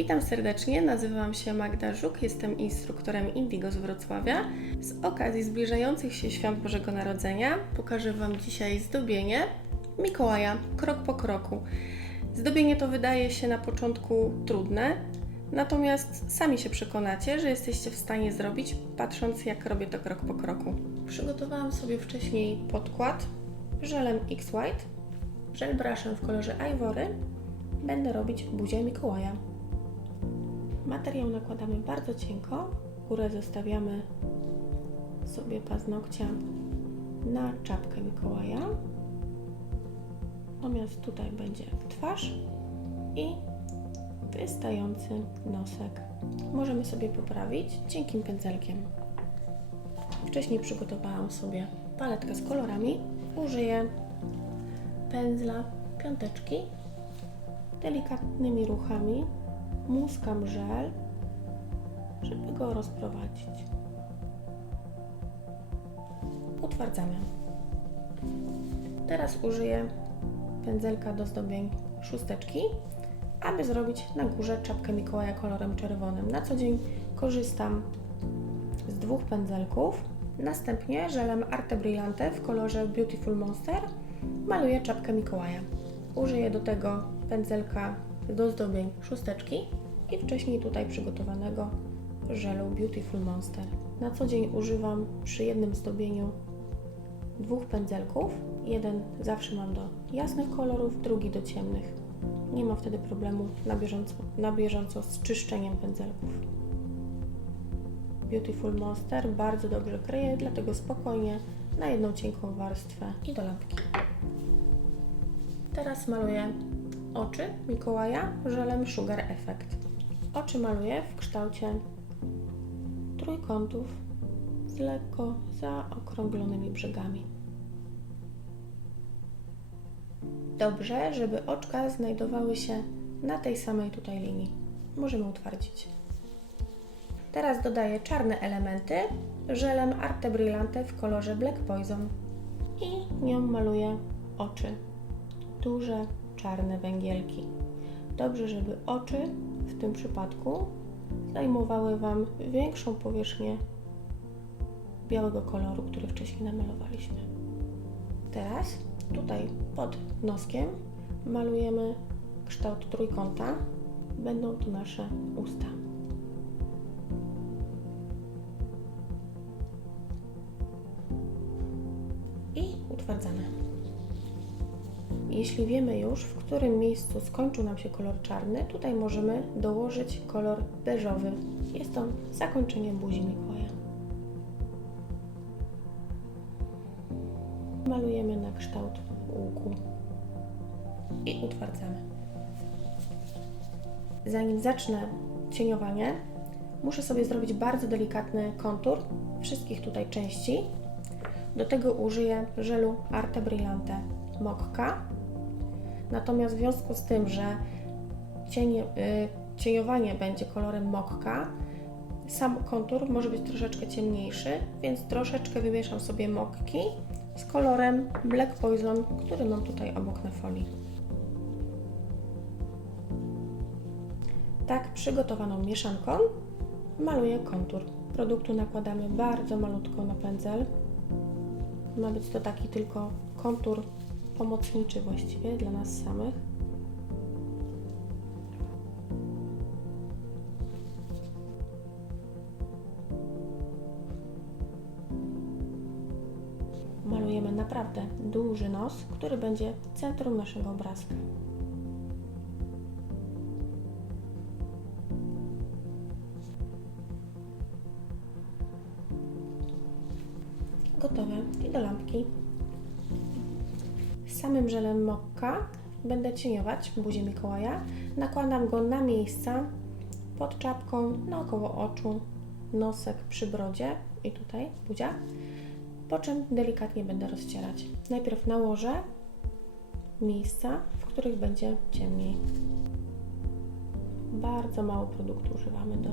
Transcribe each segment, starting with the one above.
Witam serdecznie, nazywam się Magda Żuk, jestem instruktorem Indigo z Wrocławia. Z okazji zbliżających się świąt Bożego Narodzenia pokażę Wam dzisiaj zdobienie Mikołaja krok po kroku. Zdobienie to wydaje się na początku trudne, natomiast sami się przekonacie, że jesteście w stanie zrobić, patrząc jak robię to krok po kroku. Przygotowałam sobie wcześniej podkład żelem X-White, żel brushem w kolorze Ivory. Będę robić buzię Mikołaja. Materiał nakładamy bardzo cienko, górę zostawiamy sobie paznokcia na czapkę Mikołaja. Natomiast tutaj będzie twarz i wystający nosek. Możemy sobie poprawić cienkim pędzelkiem. Wcześniej przygotowałam sobie paletkę z kolorami. Użyję pędzla piąteczki. Delikatnymi ruchami muskam żel, żeby go rozprowadzić. Utwardzamy. Teraz użyję pędzelka do zdobień szósteczki, aby zrobić na górze czapkę Mikołaja kolorem czerwonym. Na co dzień korzystam z dwóch pędzelków. Następnie żelem Arte Brillante w kolorze Beautiful Monster maluję czapkę Mikołaja. Użyję do tego pędzelka do zdobień szósteczki i wcześniej tutaj przygotowanego żelu Beautiful Monster. Na co dzień używam przy jednym zdobieniu dwóch pędzelków. Jeden zawsze mam do jasnych kolorów, drugi do ciemnych. Nie ma wtedy problemu na bieżąco z czyszczeniem pędzelków. Beautiful Monster bardzo dobrze kryje, dlatego spokojnie na jedną cienką warstwę i do lampki. Teraz maluję oczy Mikołaja żelem Sugar Effect. Oczy maluję w kształcie trójkątów z lekko zaokrąglonymi brzegami. Dobrze, żeby oczka znajdowały się na tej samej tutaj linii. Możemy utwardzić. Teraz dodaję czarne elementy żelem Arte Brillante w kolorze Black Poison i nią maluję oczy. Duże, czarne węgielki. Dobrze, żeby oczy w tym przypadku zajmowały Wam większą powierzchnię białego koloru, który wcześniej namalowaliśmy. Teraz tutaj pod noskiem malujemy kształt trójkąta. Będą to nasze usta. I utwardzamy. Jeśli wiemy już, w którym miejscu skończył nam się kolor czarny, tutaj możemy dołożyć kolor beżowy. Jest to zakończenie buzi Mikołaja. Malujemy na kształt łuku i utwardzamy. Zanim zacznę cieniowanie, muszę sobie zrobić bardzo delikatny kontur wszystkich tutaj części. Do tego użyję żelu Arte Brillante Mokka. Natomiast w związku z tym, że cieniowanie będzie kolorem mokka, sam kontur może być troszeczkę ciemniejszy, więc troszeczkę wymieszam sobie mokki z kolorem Black Poison, który mam tutaj obok na folii. Tak przygotowaną mieszanką maluję kontur. Produktu nakładamy bardzo malutko na pędzel. Ma być to taki tylko kontur pomocniczy właściwie dla nas samych. Malujemy naprawdę duży nos, który będzie centrum naszego obrazka. Gotowe i do lampki. Samym żelem Mokka będę cieniować buzię Mikołaja. Nakładam go na miejsca pod czapką, naokoło oczu, nosek przy brodzie i tutaj buzia, po czym delikatnie będę rozcierać. Najpierw nałożę miejsca, w których będzie ciemniej. Bardzo mało produktu używamy do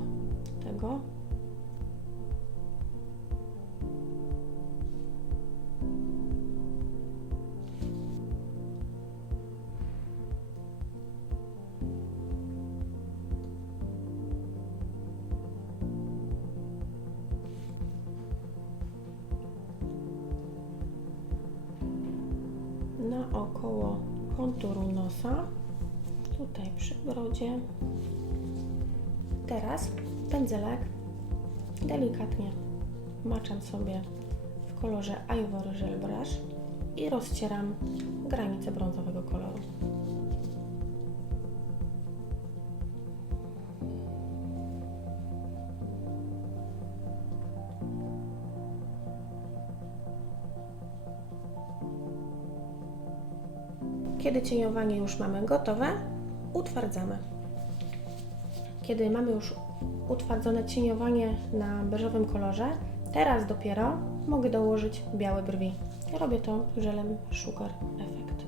tego. naokoło konturu nosa, tutaj przy brodzie. Teraz pędzelek delikatnie maczam sobie w kolorze Ivory Gel Brush i rozcieram granicę brązowego koloru. Kiedy cieniowanie już mamy gotowe, utwardzamy. Kiedy mamy już utwardzone cieniowanie na beżowym kolorze, teraz dopiero mogę dołożyć białe brwi. Robię to żelem Sugar Effect.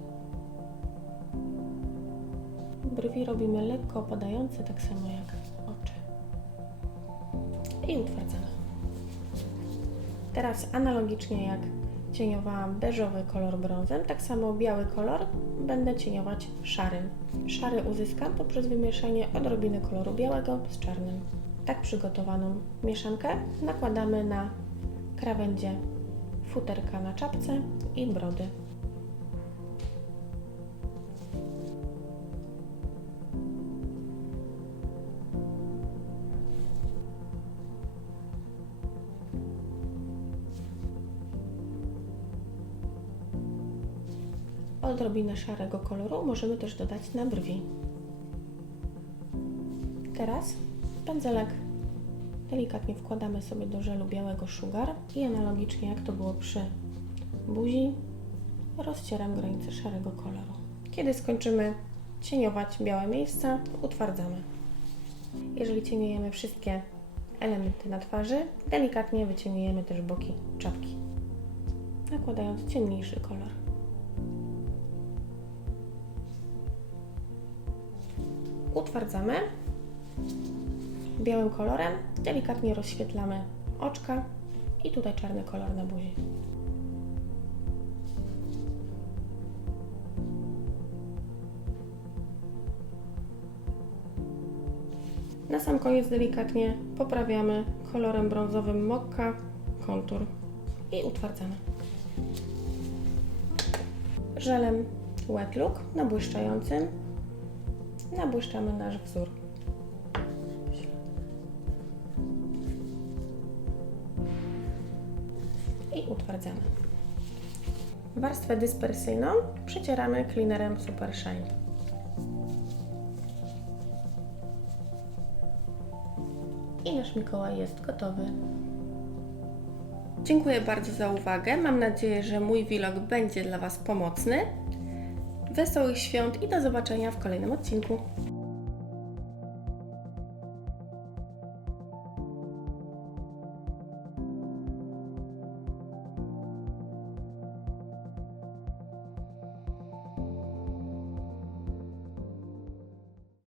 Brwi robimy lekko opadające, tak samo jak oczy. I utwardzamy. Teraz analogicznie jak cieniowałam beżowy kolor brązem, tak samo biały kolor będę cieniować szarym. Szary uzyskam poprzez wymieszanie odrobiny koloru białego z czarnym. Tak przygotowaną mieszankę nakładamy na krawędzie futerka na czapce i brody. Odrobinę szarego koloru możemy też dodać na brwi. Teraz pędzelek delikatnie wkładamy sobie do żelu białego Sugar i analogicznie jak to było przy buzi, rozcieram granicę szarego koloru. Kiedy skończymy cieniować białe miejsca, utwardzamy. Jeżeli cieniujemy wszystkie elementy na twarzy, delikatnie wycieniujemy też boki czapki, nakładając ciemniejszy kolor. Utwardzamy. Białym kolorem delikatnie rozświetlamy oczka i tutaj czarny kolor na buzi. Na sam koniec delikatnie poprawiamy kolorem brązowym mokka kontur i utwardzamy. Żelem Wet Look nabłyszczającym nabłyszczamy nasz wzór. I utwardzamy. Warstwę dyspersyjną przecieramy cleanerem Super Shine. I nasz Mikołaj jest gotowy. Dziękuję bardzo za uwagę. Mam nadzieję, że mój vlog będzie dla Was pomocny. Wesołych świąt i do zobaczenia w kolejnym odcinku.